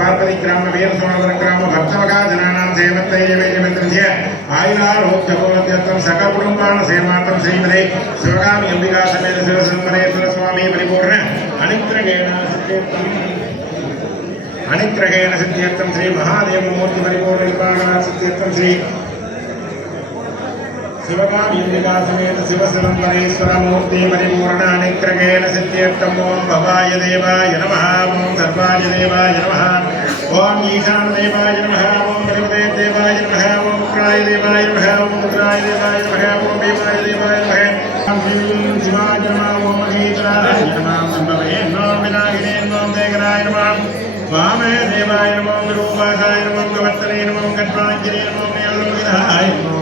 பார்வதி கிராம வீர சோழவர கிராம பக்தவகா ஜனானாம் சேமத்தை வேஜமந்திரஜ்ய ஆயுளாரோக்கியபோத்தியர்த்தம் சக குடும்பான சேமார்த்தம் ஸ்ரீமதே சிவகாமி அம்பிகா சமேத சிவசுந்தரேஸ்வர சுவாமி பரிபூர்ண அனித்ரகேன சித்தியர்த்தம் ஸ்ரீ மகாதேவ மூர்த்தி பரிபூர்ண விபாகனா சித்தியர்த்தம் ஸ்ரீ शिवगामी समेत शिवसुरंदरेश्वर मूर्ति परिपूर्ण अनिक्रगेन सिद्ध्यर्थम ओं भवाय देवाय नमः ओं सर्वाय देवाय नमः ओं ईशान देवाय नमः ओं बृहदे देवाय नमः ओं उग्राय देवाय नमः ओं रुद्राय देवाय नमः ओं भीमाय देवाय नमः ओं शिवाय नमः ओं महेश्वराय नमः संभवे नमः विनायिने नमः देवराय नमः वामे देवाय नमः विरूपाय नमः गवर्तने नमः कट्वाञ्जने नमः नीललोहिताय नमः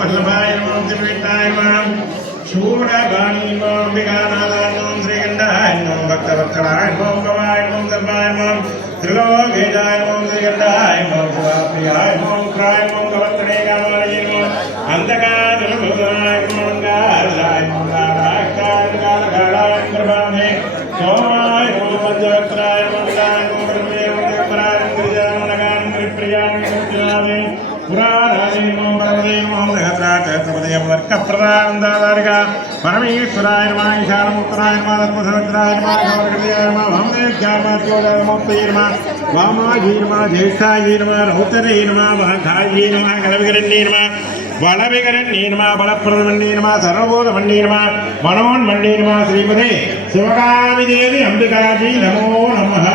वल्लभाय नमः दिव्यताय नमः शूरबाणी नमः अंबिकानाथाय नमः श्रीगंधाय नमः भक्तवत्सलाय नमः भवाय नमः सर्वाय नमः त्रिलोकेशाय नमः श्रीगंधाय नमः शिवाप्रियाय नमः उग्राय नमः गवर्तने कामाय नमः अंधकार निर्भुताय नमः मंगलाय नमः राक्षाय कालकालाय प्रभामे सोमाय नमः मध्यवक्त्राय नमः विदाय नमः ब्रह्मे नमः पराय गिरिजाय नमः प्रियाय नमः पुराराजे नमः भगवते नमः सहस्रार्थ तपदे वर्कप्रदानदारिका परमेश्वराय नमः ईशानमुत्तराय नमः धर्मसहस्राय नमः गौरकृतयाय नमः वामदेव्याय नमः ज्योतिर्मुक्तये नमः वामायै नमः ज्येष्ठायै नमः रौतरे नमः वाघायै नमः गलविकरण्ये नमः बलविकरण्ये नमः बलप्रदमण्ये नमः सर्वबोधमण्ये नमः मनोन्मण्ये नमः श्रीमते शिवकामि देवी अंबिकाजी नमो नमः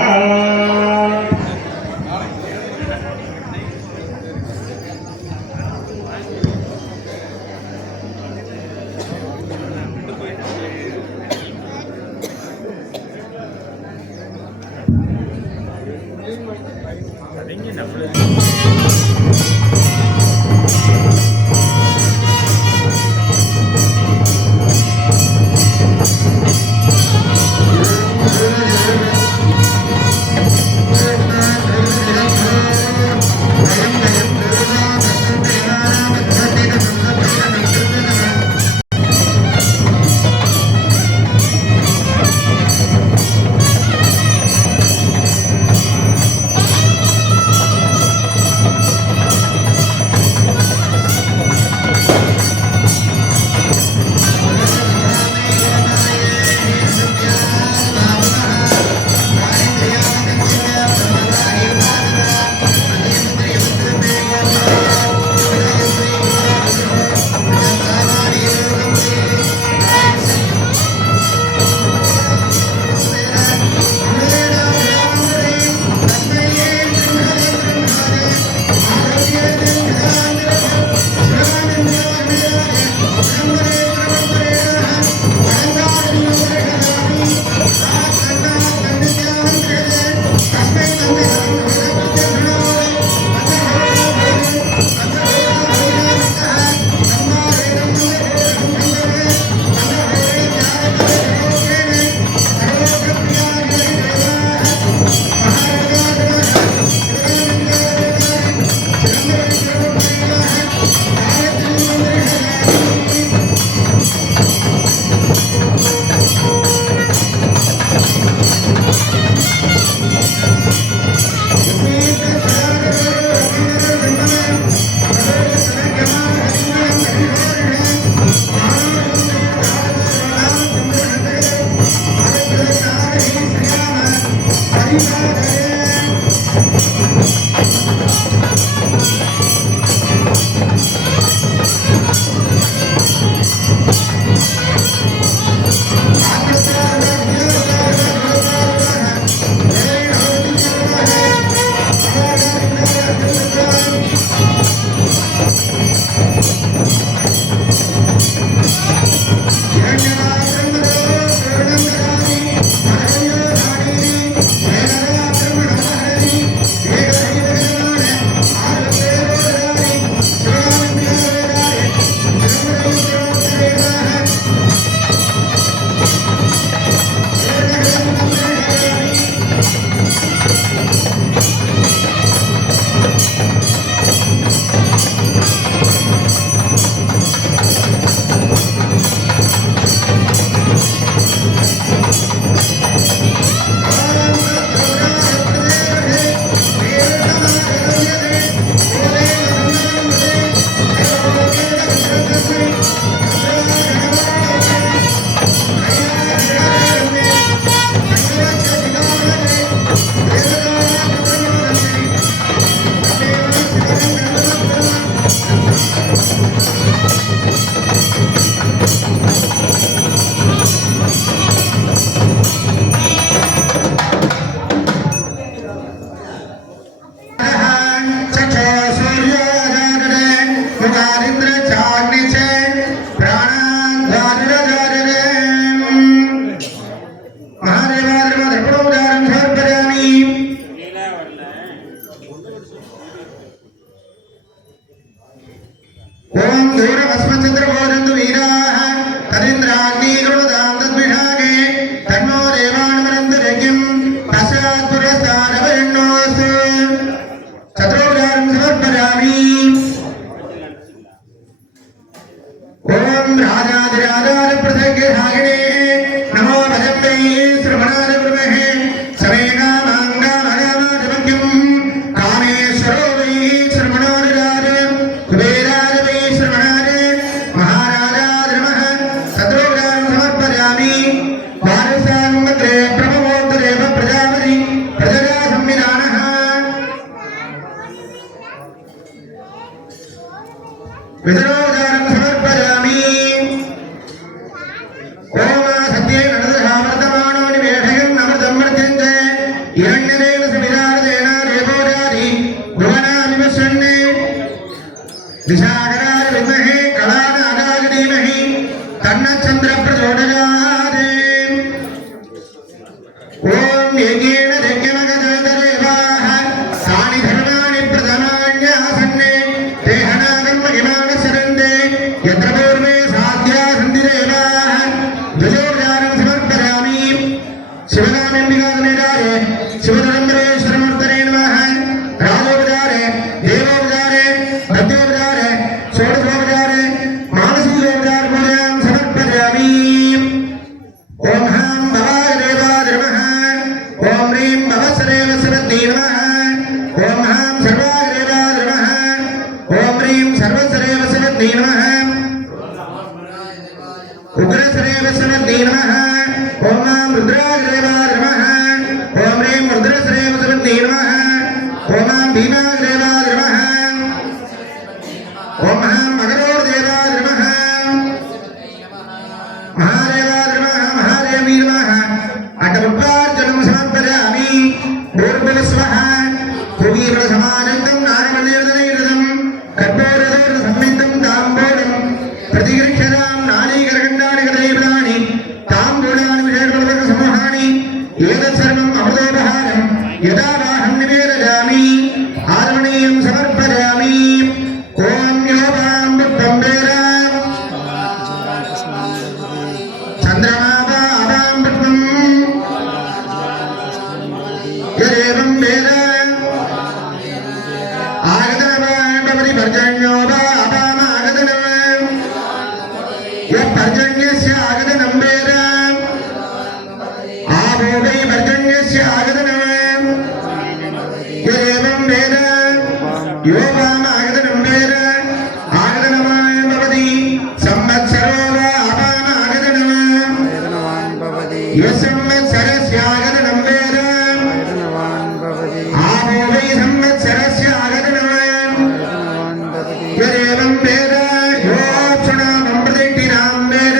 विसर्जनं समर्पयामि ओम सत्ये नरदहामर्तमानो निवेशयन् अमृतं मर्त्यञ्च हिरण्यदेव समिधार्देन देवोरादि भुवनामिवसन्ने दिशाकराय विद्महे कलानागाय धीमहि तन्नः प्रचोदयात् ओम यज्ञेन यज्ञमगदेवाः तानि धर्माणि प्रधानान्यासन्ने देहनागं महिमानसरन्ते यत्र पूर्वे साध्या सन्ति देवाः ध्वजोपचारं समर्पयामि शिवगामिम्बिकासमेताय शिवदुरन्दरेश्वरमूर्तये नमः राजोपचारे देवोपचारे भक्तोपचारे षोडशोपचारे मानसिकोपचार पूजां समर्पयामि ओम हम भवाय देवाय नमः ओम ह्रीं भवसरेव शिवते नमः ओम हम सर्वाय देवाय नमः ओम ह्रीं सर्वसरेव शिवते नमः उग्रसरेव शिवते नमः ओम हम रुद्राय देवाय नमः ओम ह्रीं रुद्रसरेव शिवते नमः ओम हम भीमाय देवाय नमः ओम हम मकरोर देवाय नमः महादेवाय नमः महादेवी नमः अटमुपार्जनं समर्पयामि भूर्भुवस्वः भुवीरसमानन्दं नारमण्यर्दनैर्दं कर्पूरसंयुक्तं ताम्बूलं प्रतिगृह्यतां नालीकरखण्डानि गदैर्दानि ताम्बूलानि विशेषबलवर्गसमूहानि एतत्सर्वम् अमृतोपहारं यदा वाहं निवेदयामि आर्मणीयं समर्पयामि ॐ योपां पुष्पं वेद चन्द्रमापां पुष्पम् यदेवं वेद आगतनवान् भवति पर्जन्योपापामागतनवान् यः पर्जन्यस्य आगतनं वेद आभोगै पर्जन्यस्य आगतनवान् यदेवं वेद योपामागतनं वेद आगतनवान् भवति संवत्सरो वा अपामागतनवान् यस्संवत्सरस्यागतनं वेद आभोगै संवत्सरस्य आगतनवान् यदेवं वेद योक्षणामं प्रतिष्ठितां वेद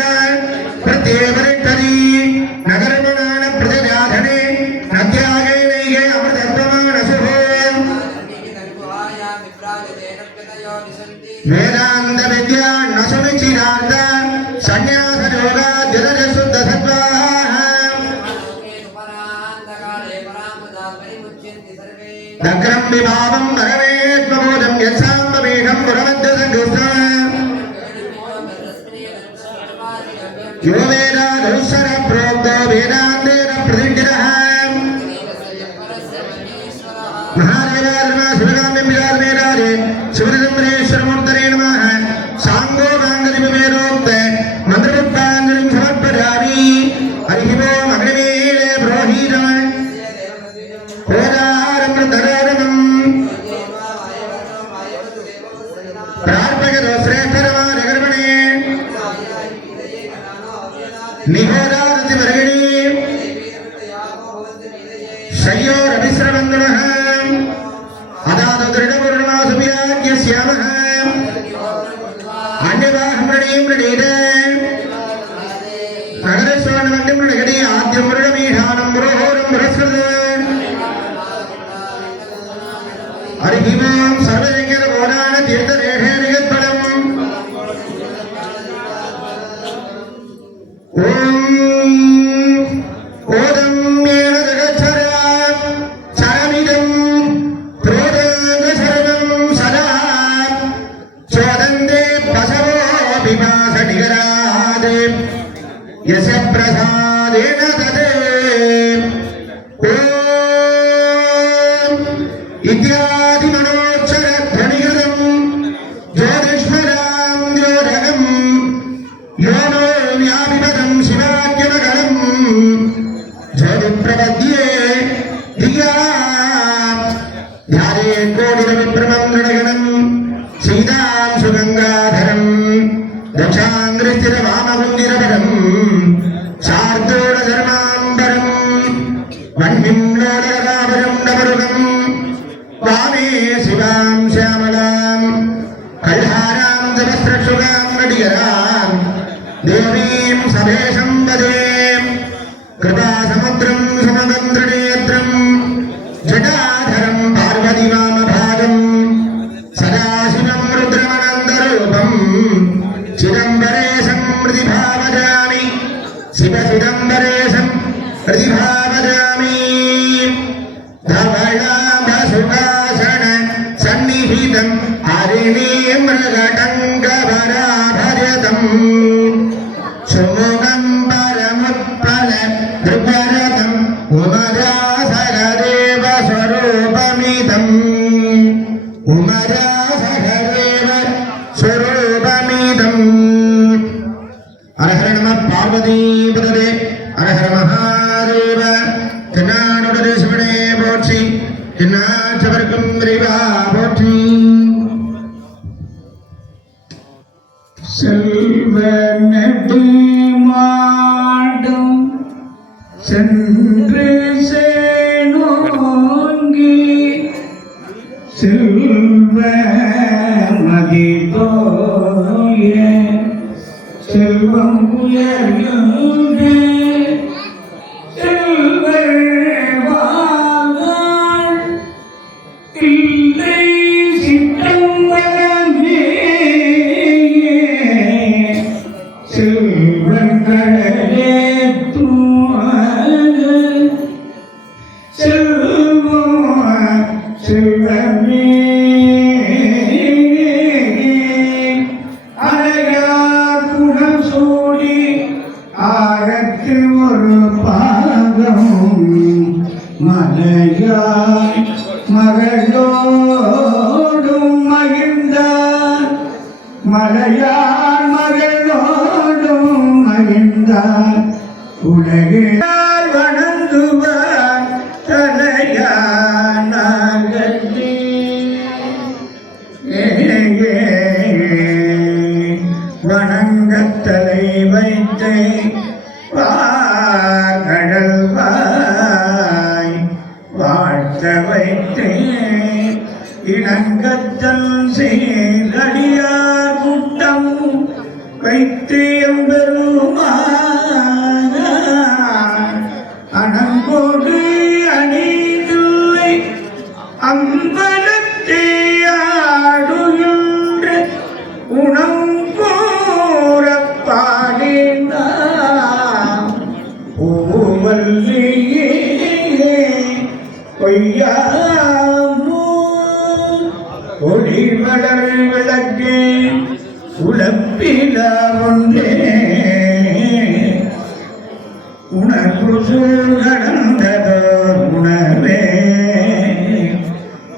प्रत्येवरिष्ठति नगरमणान प्रजजाधने नद्यागैनैगे अमृतत्वमानसुः वेदान्त विद्या न सुनिचिरार्थ संन्यास योगा जलज शुद्ध सत्त्वाः दग्रं विभावं परमेत्मबोधं यत्साम्बमेघं पुरमध्यसङ्गस्था यो वेदादुस्सर प्रोक्तो वेदान्तेन प्रतिष्ठितः महादेवाय नमः शिवगामिम्बिकासमेताय शिवदुरन्दरेश्वरमूर्तये नमः साङ्गो माङ्गल्यविवेदोक्त मन्त्रपुष्पाञ्जलिं समर्पयामि हरिः ओम् अग्निमीळे प्रोहीतम् होदारमृतरोदनम् प्रार्पयतो श्रेष्ठरमानगर्मणे निहोदारतिवर्गिणी शय्योरभिस्रवन्दनः अदातो दृढपूर्णमासुव्याज्ञस्यामः अन्यवाहमृणीं मृणीत नगरस्वर्णमण्डिं मृणगति आद्यं मृणमीढानं पुरोहोरं पुरस्कृत हरिः ओम् सर्वजङ्गलबोधानतीर्थदेशे निगत्फलम् ॐ ओदम्येन जगच्छरा चरमिदं प्रोदशरणं सदा चोदन्ते पशवो पिपासनिगरात् यस्य प्रसादेन तदे ॐ इत्यादि मनोच्चरध्वनिगतं ज्योतिष्मरां ज्योरगं योनो व्यापिपदं शिवाख्यमगलं ज्योतिप्रपद्ये धिया ध्याये कोटिरविभ्रमं दृढगणं सीतां सुगङ्गाधरं दक्षाङ्घ्रिस्थिरवामकुञ्जिरपरं शार्दूलधर्माम्बरं वह्निं लोलकापरं डमरुकं वामे शिवां श्यामलां कल्हारां जपस्थ श्रीयराम देवीं सभेशं वदेम कृपासमुद्रं समगन्धनेत्रं जटाधरं पार्वतीवामभागं सदाशिवं रुद्रमनन्दरूपं चिदम्बरेशं प्रतिभावयामि शिवचिदम्बरेशं प्रतिभावयामि धवलाभसुभाषण सन्निहितं हरिणी मृगटङ्गभराभजतं सुमुखं परमुत्पल दृग्भरतं उमरासहदेव स्वरूपमिदम् उमरासहदेव स्वरूपमिदम् हर हर नमः पार्वतीपतये हर हर महादेव தென்னாடுடரேஸ்வரனே போற்றி தென்னாற்றவர்க்கும் இறைவா போற்றி செல்வ நெடுமாடும் சென்று சேனோங்கி செல்வ மதிதோய செல்வம் உயர்ந்து மலையாய் மகளோடும் மகிழ்ந்தார் மலையார் மகளோடும் மகிழ்ந்தார் உலகில் வணங்குவார் தலையார் நாகத்தி வணங்கத் தலை வைத்து கடல் வாழ்த்த வைத்தே இணங்கத்தல் செய்தடியார் கூட்டம் வைத்து எம்பெருமான அணங்கோடு அணிந்துவை அம்பலத்தே ஆடுகின்ற உணம் கூறப் பாடினார் பூவல்லியே பொய்யாமோ ஒளிவளர் விளக்கே உலப்பில ஒன்றே உணர்வு சூழ்கடந்ததோர் உணர்வே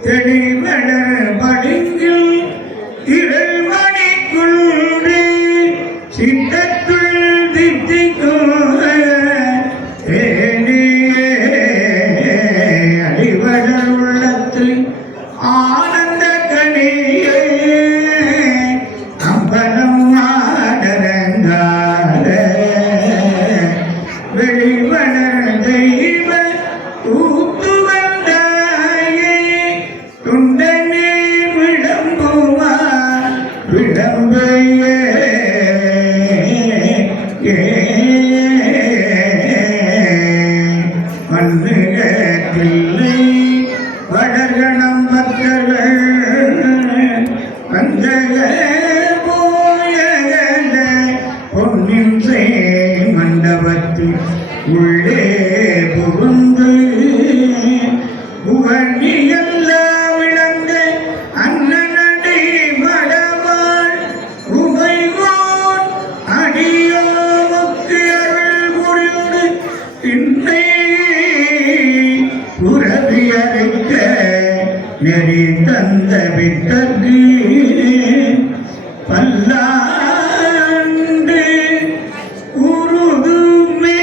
தெளிவளர் படுங்கில் திரள்மணிக்குள்ளே சித்தத்துள் தித்திக்கும் ஆனந்த கணியே அம்பலம் ஆடரங்காத வெளிவளர் தெய்வ ஊத்து வந்தாயே துண்டனே விளம்புவா விளம்பையே மண்ணுகத்தில்லை வடகணம் பக்தர்கள் வந்தக போயகல பொன்னின் மண்டபத்து உள்ளே புகுந்து புகழி எல்லாம் விளங்க அண்ணனடி மடவாள் உமைவோன் அடியோமுக்கு அருள் புரிந்து பின்னை உறவி அழைக்க நெறி தந்த விட்டது பல்லாண்டு உருதுமே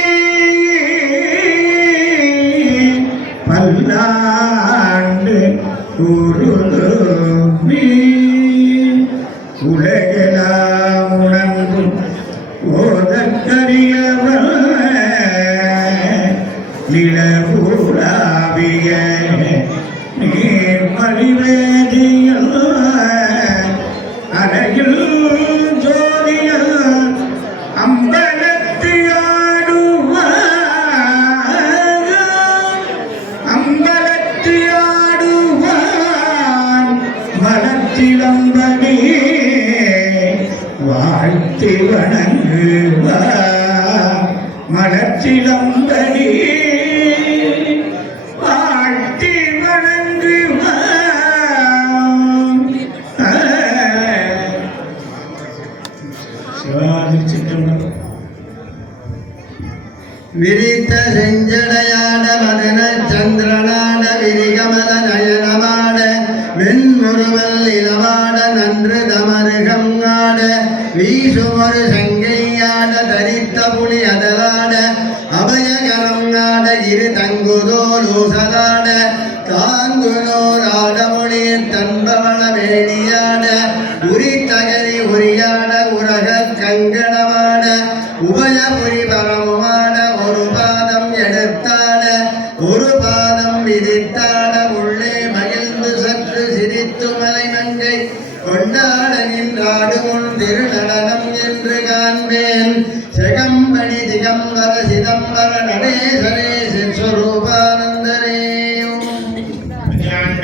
பல்லாண்டு உருதுமே உலகெல்லாம் உணர்ந்தும் ஓதற்கரியவர் நிலவுலாவிய நீர்மலிவேதிய அழகில் ஜோதிய மலச்சிலம்படி வாழ்த்தி வணங்குவா மலச்சிலம்படி வாழ்த்தி வணங்குவா விரித்த செஞ்சடையாட மதன சந்திரனாட விரிகமல நயனமாட வெண்முறுவல் இளவாட நன்று தமருகம் ஆட வீசுமொரு சங்கையாட தரித்த புலி அதலாட அபயகரம் ஆட இரு தங்குதோலூசலாட தாங்குனோர் ஆடமொழி தன்பவள வேணியாட உரித்தகரி உரியாட உரக கங்கணமாட உபயபுரி பரமுமாட ஒரு பாதம் எடுத்தாட ஒரு பாதம் விதித்தாட உள்ளே மகிழ்ந்து சற்று சிரித்து மலைமங்கை கொண்டாட நின்றாடு முன் திருநடனம் என்று காண்பேன் செகம்படி திகம்பர சிதம்பர நடேசரே சிற்ஸ்வரூபானந்தரே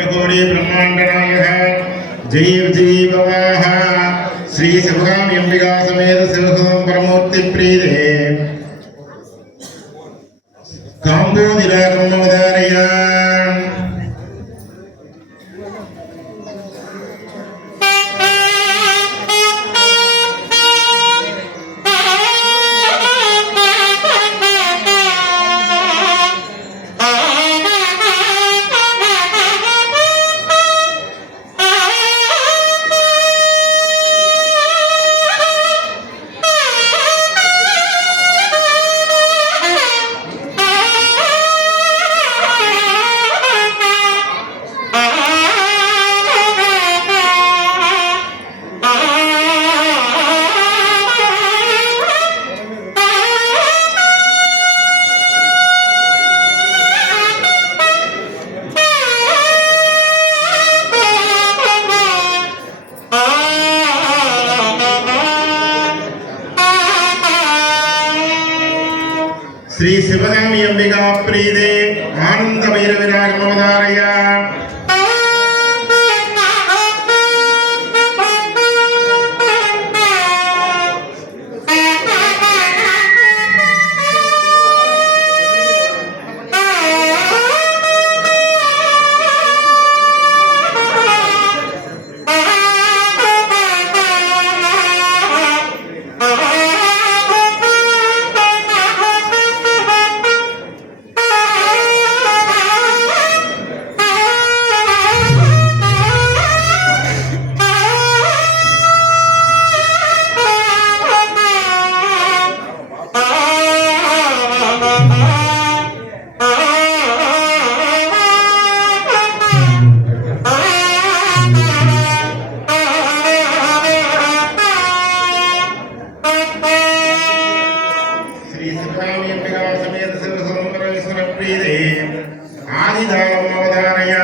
கோடி பிரம்மாண்டநாயக ஜெய ஜீவவாஹ श्री शिवगामी अंबिका समेत शिवसोम परमूर्ति प्रीते काम्बोदिरागमवदारया श्री शिवगामी अंबिका प्रीते आनंद भैरविरागमवदारया आदिदानमवदारया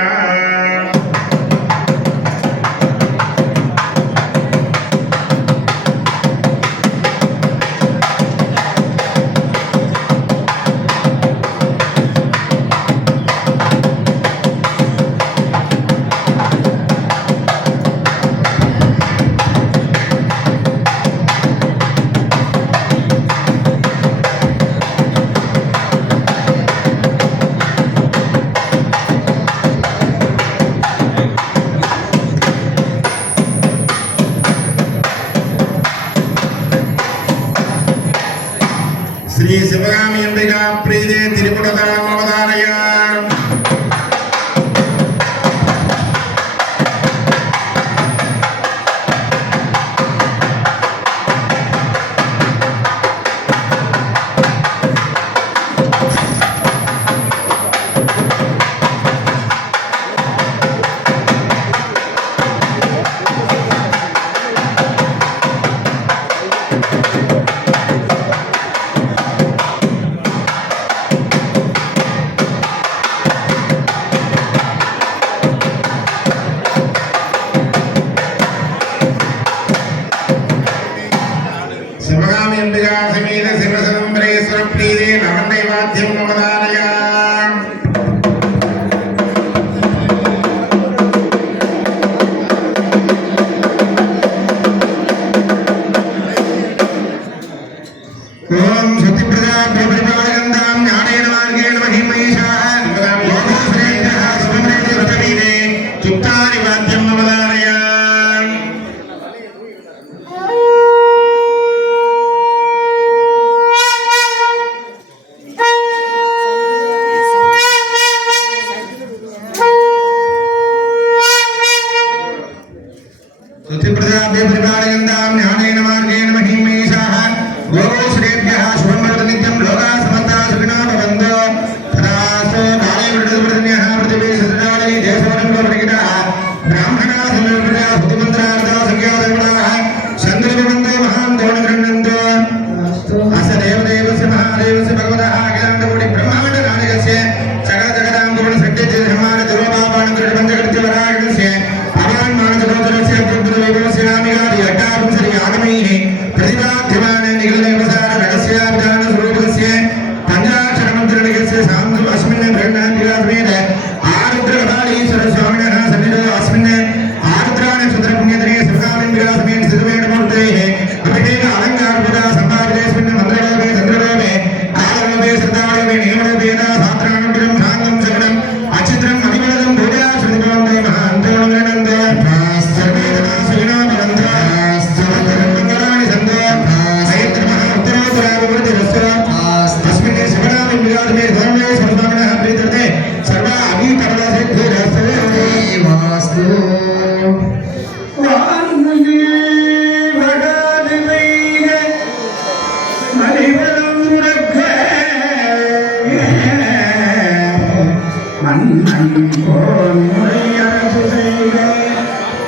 பொன்முறை அரசு செய்க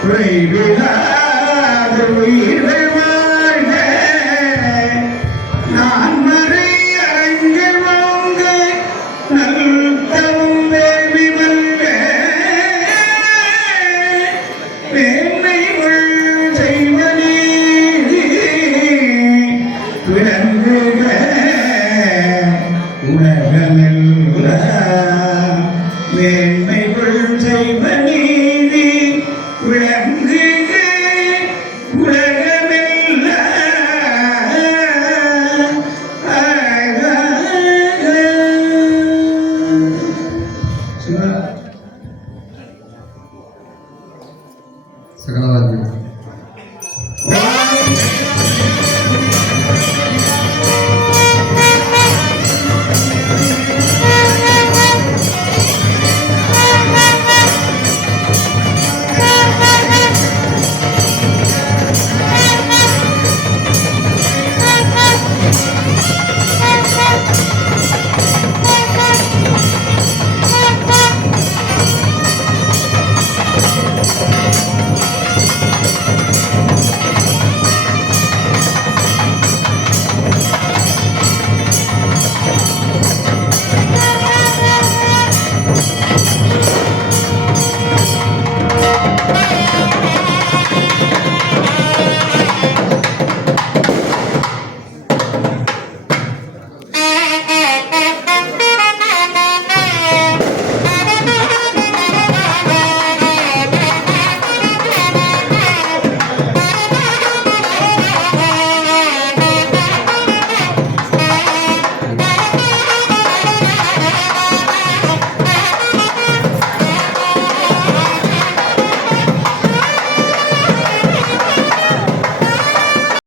குறைவிலாது உயிர்கள் வாழ்க நான் மறை அரங்கில் வாங்க நல்தவும் வேள்வி மல்க மேன்மைகள் செய்வனே விளங்குக உலகமெல்லாம் மேன்மைகள் செய்வ நீதி விளங்குக உலகமெல்லாம் சகலவாதி